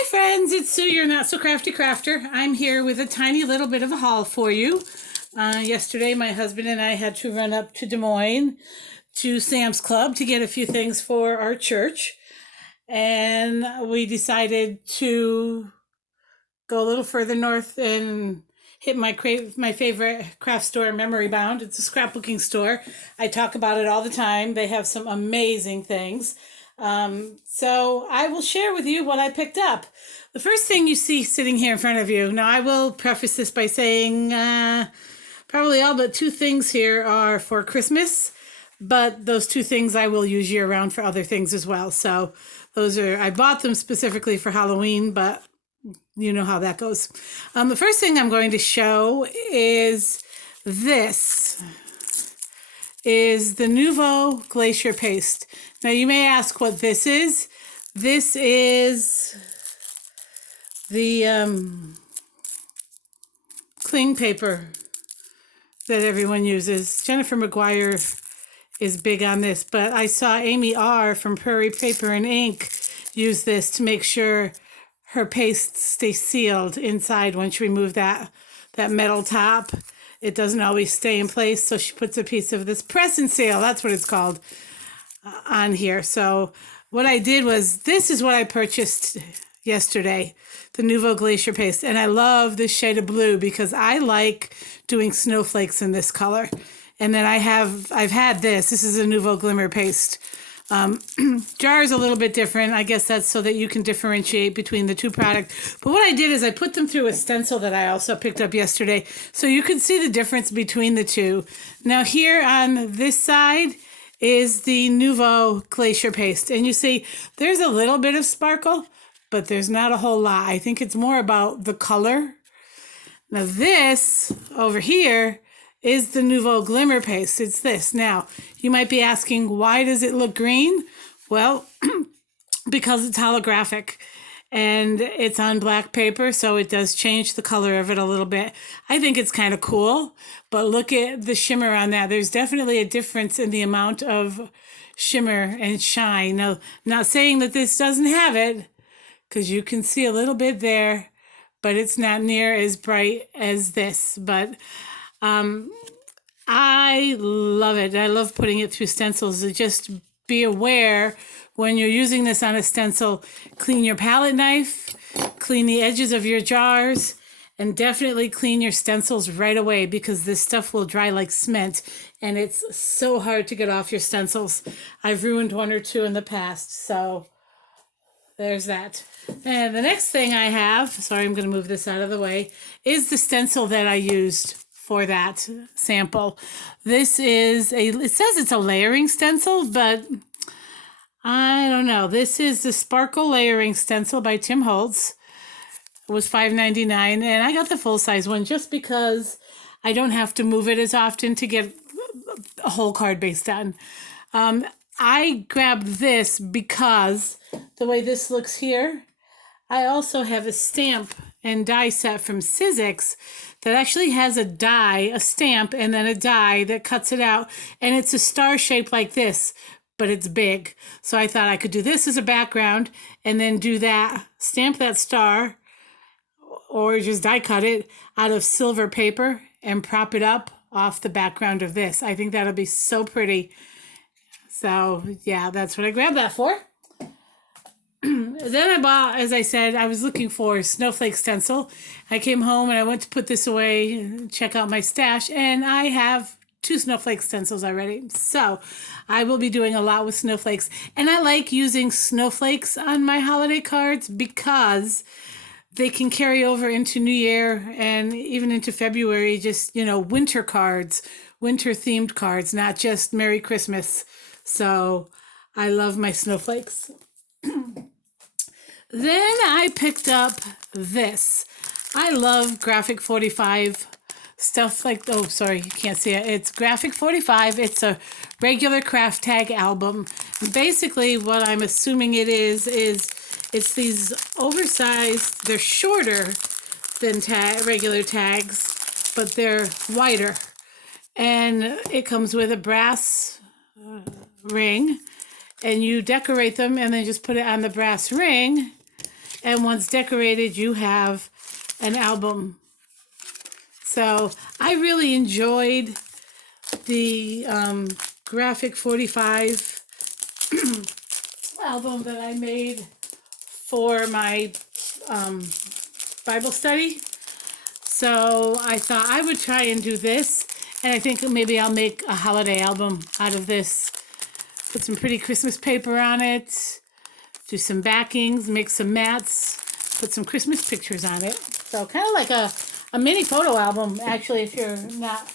Hi friends, it's Sue, your Not So Crafty Crafter. I'm here with a tiny little bit of a haul for you. Yesterday my husband and I had to run up to Des Moines to Sam's Club to get a few things for our church. And we decided to go a little further north and hit my favorite craft store, Memory Bound. It's a scrapbooking store. I talk about it all the time. They have some amazing things. So I will share with you what I picked up. The first thing you see sitting here in front of you. Now I will preface this by saying probably all but two things here are for Christmas, but those two things I will use year round for other things as well. So I bought them specifically for Halloween, but you know how that goes. The first thing I'm going to show is this. Is the Nouveau Glacier paste. Now you may ask what this is. This is the cling paper that everyone uses. Jennifer McGuire is big on this, but I saw Amy R. from Prairie Paper and Ink use this to make sure her paste stays sealed inside once you remove that metal top. It doesn't always stay in place, so she puts a piece of this press and seal, that's what it's called, on here. So what I did was, this is what I purchased yesterday, the Nouveau Glacier paste. And I love this shade of blue because I like doing snowflakes in this color. And then I've had this is a Nouveau Glimmer paste. Jar is a little bit different. I guess that's so that you can differentiate between the two products. But what I did is I put them through a stencil that I also picked up yesterday, so you can see the difference between the two. Now here on this side is the Nouveau Glacier paste. And you see there's a little bit of sparkle, but there's not a whole lot. I think it's more about the color. Now this over here is the Nouveau Glimmer paste. It's this. Now, you might be asking, why does it look green? Well, because it's holographic and it's on black paper, so it does change the color of it a little bit. I think it's kind of cool, but look at the shimmer on that. There's definitely a difference in the amount of shimmer and shine. Now, not saying that this doesn't have it, because you can see a little bit there, but it's not near as bright as this. But I love it. I love putting it through stencils. Just be aware when you're using this on a stencil, clean your palette knife, clean the edges of your jars, and definitely clean your stencils right away, because this stuff will dry like cement and it's so hard to get off your stencils. I've ruined one or two in the past, so there's that. And the next thing I have, sorry, I'm going to move this out of the way, is the stencil that I used for that sample. This is it says it's a layering stencil, but I don't know. This is the Sparkle Layering Stencil by Tim Holtz. It was $5.99, and I got the full-size one just because I don't have to move it as often to get a whole card base done. I grabbed this because the way this looks here, I also have a stamp and die set from Sizzix that actually has a die, a stamp, and then a die that cuts it out. And it's a star shape like this, but it's big. So I thought I could do this as a background and then do that, stamp that star, or just die cut it out of silver paper and prop it up off the background of this. I think that'll be so pretty. So yeah, that's what I grabbed that for. Then I bought, as I said, I was looking for Snowflake Stencil. I came home and I went to put this away, check out my stash, and I have 2 Snowflake stencils already. So I will be doing a lot with snowflakes. And I like using snowflakes on my holiday cards because they can carry over into New Year and even into February, just, winter cards, winter themed cards, not just Merry Christmas. So I love my snowflakes. Then I picked up this. I love Graphic 45 stuff like, oh, sorry, you can't see it. It's Graphic 45. It's a regular craft tag album. Basically, what I'm assuming it is it's these oversized, they're shorter than regular tags, but they're wider. And it comes with a brass ring, and you decorate them and then just put it on the brass ring. And once decorated, you have an album. So I really enjoyed the graphic 45 album that I made for my Bible study. So I thought I would try and do this, and I think maybe I'll make a holiday album out of this. Put some pretty Christmas paper on it, do some backings, make some mats, put some Christmas pictures on it. So kind of like a mini photo album, actually, if you're not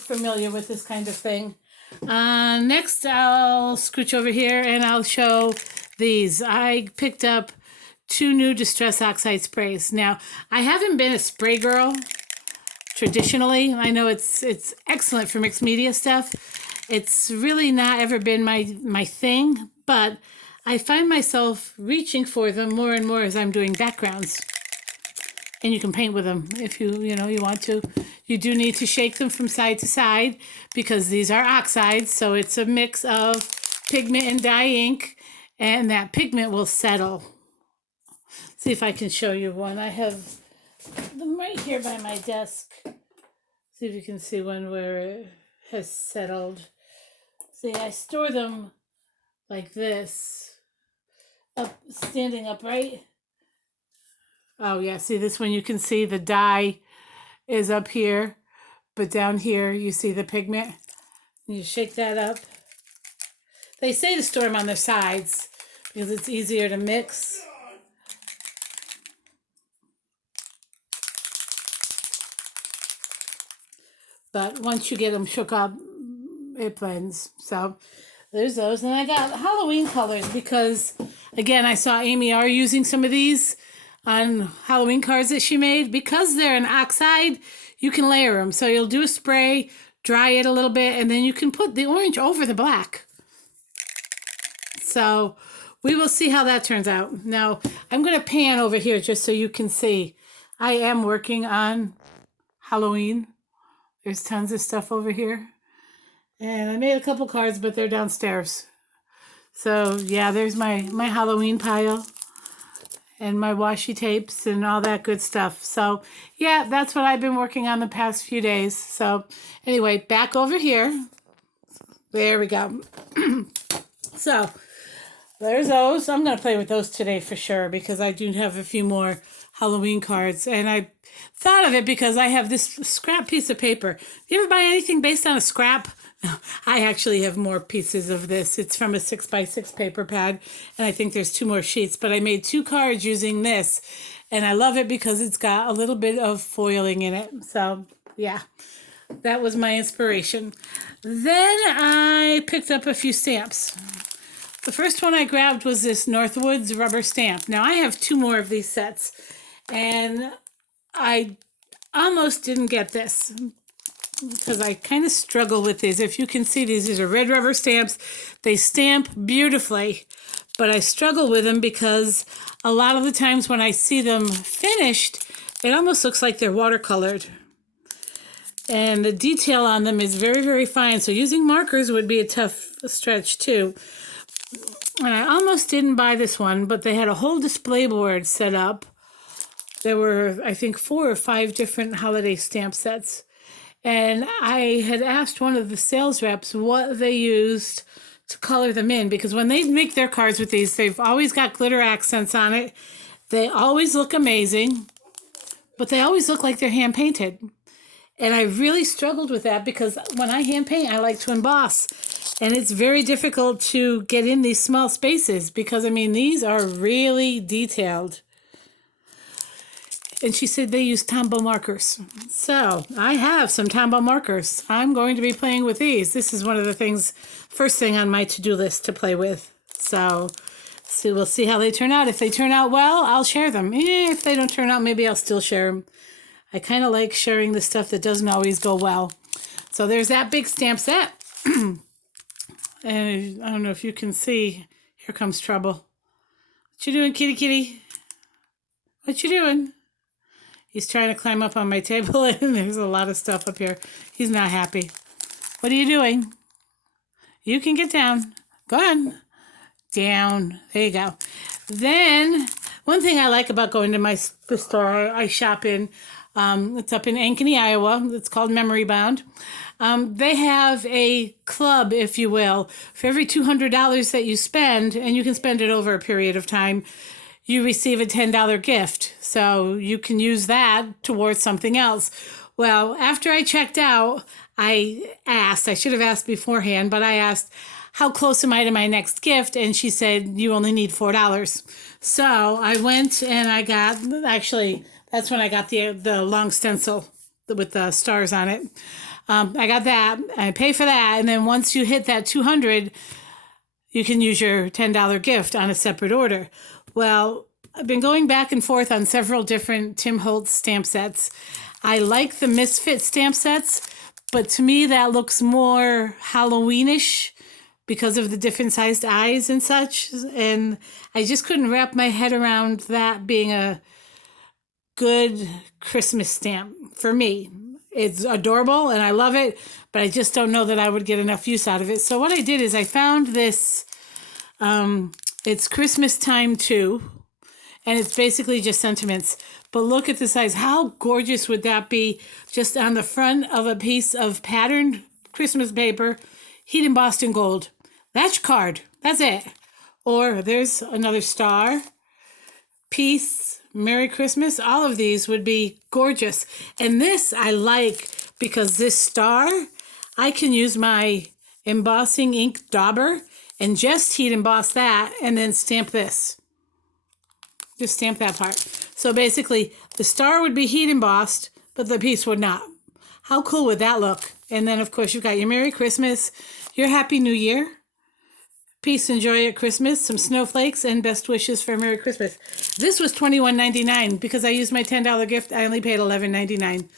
familiar with this kind of thing. Next, I'll scooch over here and I'll show these. I picked up 2 new Distress Oxide sprays. Now, I haven't been a spray girl traditionally. I know it's excellent for mixed media stuff. It's really not ever been my thing, but I find myself reaching for them more and more as I'm doing backgrounds. And you can paint with them if you want to. You do need to shake them from side to side because these are oxides, so it's a mix of pigment and dye ink, and that pigment will settle. See if I can show you one. I have them right here by my desk. See if you can see one where it has settled. See, I store them like this, standing upright. Oh yeah, see this one, you can see the dye is up here, but down here you see the pigment. You shake that up. They say to store them on their sides because it's easier to mix. But once you get them shook up, it blends. So there's those. And I got Halloween colors because, again, I saw Amy R using some of these on Halloween cards that she made. Because they're an oxide, you can layer them. So you'll do a spray, dry it a little bit, and then you can put the orange over the black. So we will see how that turns out. Now, I'm going to pan over here just so you can see. I am working on Halloween. There's tons of stuff over here. And I made a couple cards, but they're downstairs. So, yeah, there's my Halloween pile and my washi tapes and all that good stuff. So, yeah, that's what I've been working on the past few days. So, anyway, back over here. There we go. So, there's those. I'm going to play with those today for sure because I do have a few more Halloween cards. And I thought of it because I have this scrap piece of paper. You ever buy anything based on a scrap? No, I actually have more pieces of this. It's from a 6x6 paper pad, and I think there's 2 more sheets. But I made 2 cards using this, and I love it because it's got a little bit of foiling in it. So, yeah, that was my inspiration. Then I picked up a few stamps. The first one I grabbed was this Northwoods rubber stamp. Now, I have 2 more of these sets, and I almost didn't get this because I kind of struggle with these. If you can see, these are red rubber stamps. They stamp beautifully, but I struggle with them because a lot of the times when I see them finished, it almost looks like they're watercolored. And the detail on them is very, very fine. So using markers would be a tough stretch too. And I almost didn't buy this one, but they had a whole display board set up. There were, I think, 4 or 5 different holiday stamp sets. And I had asked one of the sales reps what they used to color them in, because when they make their cards with these, they've always got glitter accents on it. They always look amazing, but they always look like they're hand painted. And I really struggled with that because when I hand paint, I like to emboss. And it's very difficult to get in these small spaces because, I mean, these are really detailed. And she said they use Tombow markers. So I have some Tombow markers. I'm going to be playing with these. This is one of the things, first thing on my to-do list to play with. So we'll see how they turn out. If they turn out well, I'll share them. If they don't turn out, maybe I'll still share them. I kind of like sharing the stuff that doesn't always go well. So there's that big stamp set. And I don't know if you can see. Here comes trouble. What you doing, kitty kitty? What you doing? He's trying to climb up on my table, and there's a lot of stuff up here. He's not happy. What are you doing? You can get down. Go on. Down. There you go. Then One thing I like about going to the store I shop in, it's up in Ankeny, Iowa. It's called Memory Bound. They have a club, if you will. For every $200 that you spend, and you can spend it over a period of time, you receive a $10 gift. So you can use that towards something else. Well, after I checked out, I should have asked beforehand, but I asked, how close am I to my next gift? And she said, you only need $4. So I went and I got, actually, that's when I got the long stencil with the stars on it. I got that. I pay for that. And then once you hit that 200, you can use your $10 gift on a separate order. Well, I've been going back and forth on several different Tim Holtz stamp sets. I like the Misfit stamp sets, but to me that looks more Halloweenish because of the different sized eyes and such. And I just couldn't wrap my head around that being a good Christmas stamp for me. It's adorable and I love it, but I just don't know that I would get enough use out of it. So what I did is I found this, it's Christmas Time Too, and it's basically just sentiments. But look at the size. How gorgeous would that be just on the front of a piece of patterned Christmas paper, heat embossed in gold. That's your card. That's it. Or there's another star, peace, Merry Christmas. All of these would be gorgeous. And this I like because this star, I can use my embossing ink dauber and just heat emboss that and then stamp this. Just stamp that part. So basically, the star would be heat embossed, but the piece would not. How cool would that look? And then, of course, you've got your Merry Christmas, your Happy New Year, peace and joy at Christmas, some snowflakes, and best wishes for Merry Christmas. This was $21.99. Because I used my $10 gift, I only paid $11.99.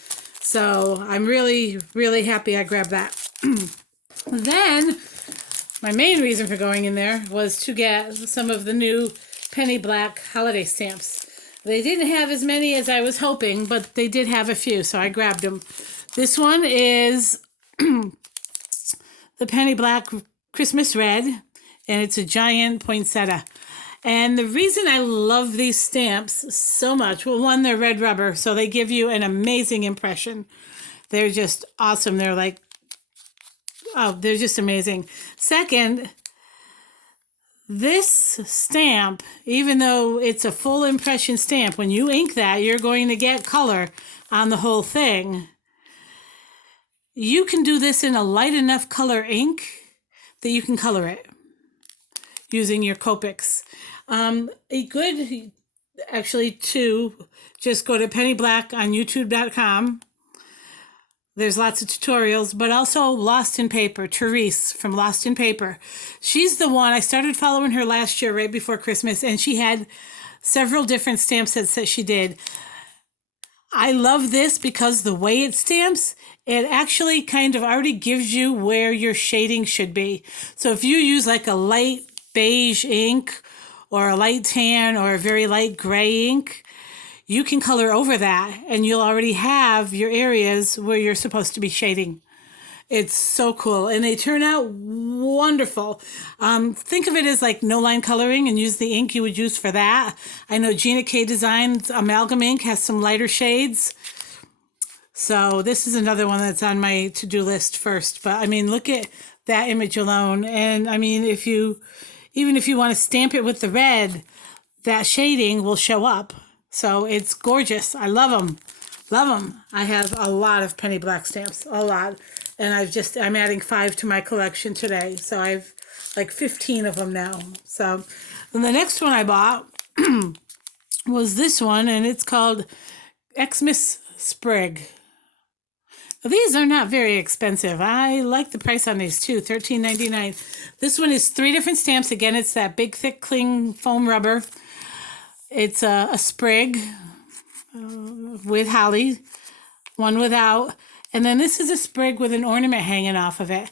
So I'm really, really happy I grabbed that. Then, my main reason for going in there was to get some of the new penny black holiday stamps. They didn't have as many as I was hoping, but they did have a few, so I grabbed them. This one is the penny black Christmas red, and it's a giant poinsettia. And the reason I love these stamps so much, well, one, they're red rubber, so they give you an amazing impression. They're just awesome. They're like, oh, they're just amazing. Second, this stamp, even though it's a full impression stamp, when you ink that, you're going to get color on the whole thing. You can do this in a light enough color ink that you can color it using your Copics. A good, actually, just go to Penny Black on youtube.com. There's lots of tutorials, but also Lost in Paper, Therese from Lost in Paper. She's the one, I started following her last year right before Christmas, and she had several different stamp sets that she did. I love this because the way it stamps, it actually kind of already gives you where your shading should be. So if you use like a light beige ink or a light tan or a very light gray ink, you can color over that and you'll already have your areas where you're supposed to be shading. It's so cool. And they turn out wonderful. Think of it as like no line coloring and use the ink you would use for that. I know Gina K Designs Amalgam ink has some lighter shades. So this is another one that's on my to-do list first. But I mean, look at that image alone. And I mean, even if you want to stamp it with the red, that shading will show up. So it's gorgeous. I love them. Love them. I have a lot of penny black stamps. A lot. And I'm adding 5 to my collection today. So I've like 15 of them now. So and the next one I bought was this one. And it's called Xmas Sprig. Now, these are not very expensive. I like the price on these too. $13.99. This one is 3 different stamps. Again, it's that big, thick, cling foam rubber. It's a sprig with holly, one without. And then this is a sprig with an ornament hanging off of it.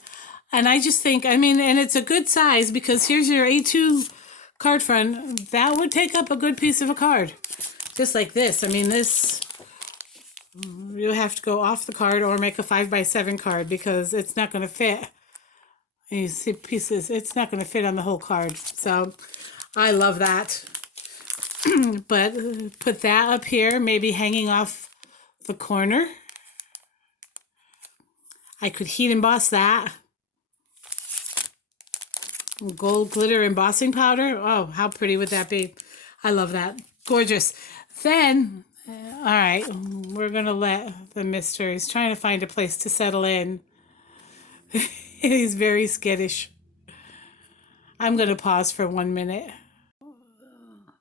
And I just think, I mean, and it's a good size because here's your A2 card front. That would take up a good piece of a card. Just like this. I mean, this, you have to go off the card or make a 5x7 card because it's not going to fit. And you see pieces, it's not going to fit on the whole card. So I love that. But put that up here, maybe hanging off the corner. I could heat emboss that. Gold glitter embossing powder. Oh, how pretty would that be? I love that. Gorgeous. Then, all right, we're going to let the mister, he's trying to find a place to settle in. He's very skittish. I'm going to pause for 1 minute.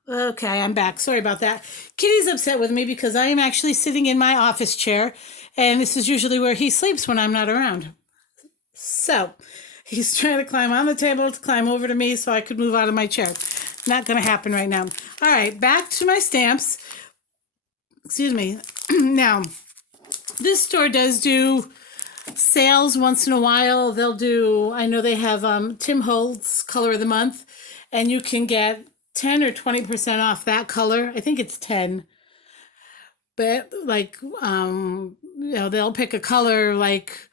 Okay, I'm back. Sorry about that. Kitty's upset with me because I am actually sitting in my office chair, and this is usually where he sleeps when I'm not around. So he's trying to climb on the table to climb over to me so I could move out of my chair. Not going to happen right now. All right, back to my stamps. Excuse me. Now, this store does do sales once in a while. They'll do, I know they have Tim Holtz Color of the Month, and you can get 10 or 20% off that color. I think it's 10. But like, they'll pick a color like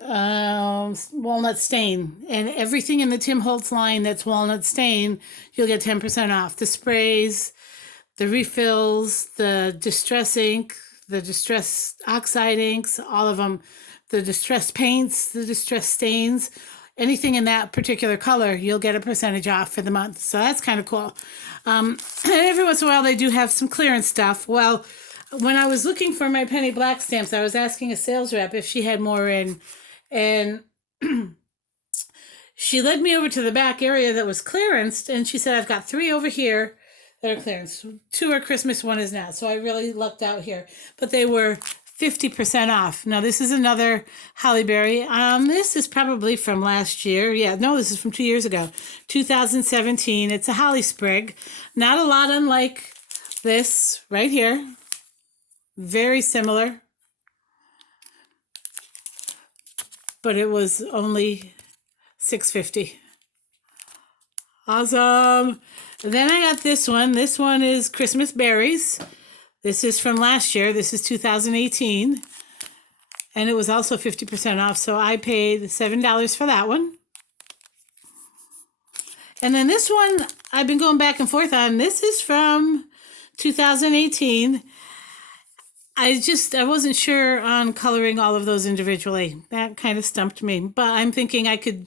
walnut stain, and everything in the Tim Holtz line that's walnut stain, you'll get 10% off. The sprays, the refills, the distress ink, the distress oxide inks, all of them, the distress paints, the distress stains, anything in that particular color, you'll get a percentage off for the month. So that's kind of cool. And every once in a while, they do have some clearance stuff. Well, when I was looking for my penny black stamps, I was asking a sales rep if she had more in, and she led me over to the back area that was clearanced, and she said, I've got 3 over here that are clearance. 2 are Christmas, 1 is not. So I really lucked out here. But they were 50% off. Now, this is another Holly Berry. This is probably from last year. Yeah, no, this is from 2 years ago. 2017. It's a holly sprig. Not a lot unlike this right here. Very similar. But it was only $6.50. Awesome. Then I got this one. This one is Christmas Berries. This is from last year. This is 2018. And it was also 50% off. So I paid $7 for that one. And then this one I've been going back and forth on. This is from 2018. I wasn't sure on coloring all of those individually. That kind of stumped me. But I'm thinking I could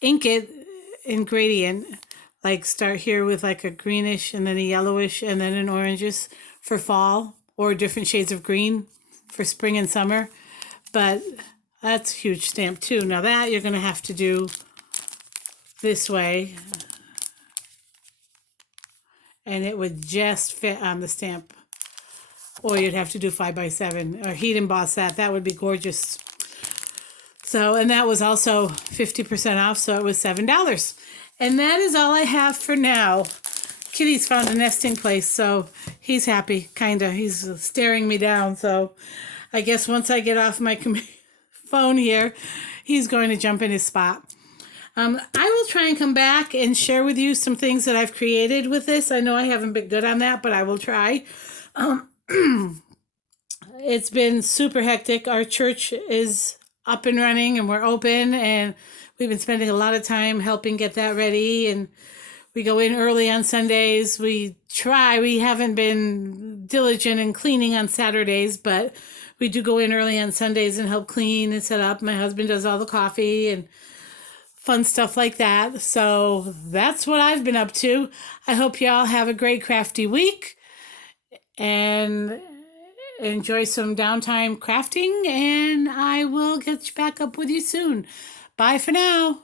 ink it in gradient. Like start here with like a greenish and then a yellowish and then an oranges for fall, or different shades of green for spring and summer. But that's a huge stamp too. Now that you're going to have to do this way. And it would just fit on the stamp. Or you'd have to do 5x7 or heat emboss that. That would be gorgeous. So, and that was also 50% off, so it was $7. And that is all I have for now. Kitty's found a nesting place, so he's happy, kind of. He's staring me down, so I guess once I get off my phone here, he's going to jump in his spot. I will try and come back and share with you some things that I've created with this. I know I haven't been good on that, but I will try. It's been super hectic. Our church is up and running and we're open, and we've been spending a lot of time helping get that ready, and we go in early on Sundays. We haven't been diligent in cleaning on Saturdays, but we do go in early on Sundays and help clean and set up. My husband does all the coffee and fun stuff like that. So that's what I've been up to. I hope y'all have a great crafty week and enjoy some downtime crafting, and I will get back up with you soon. Bye for now.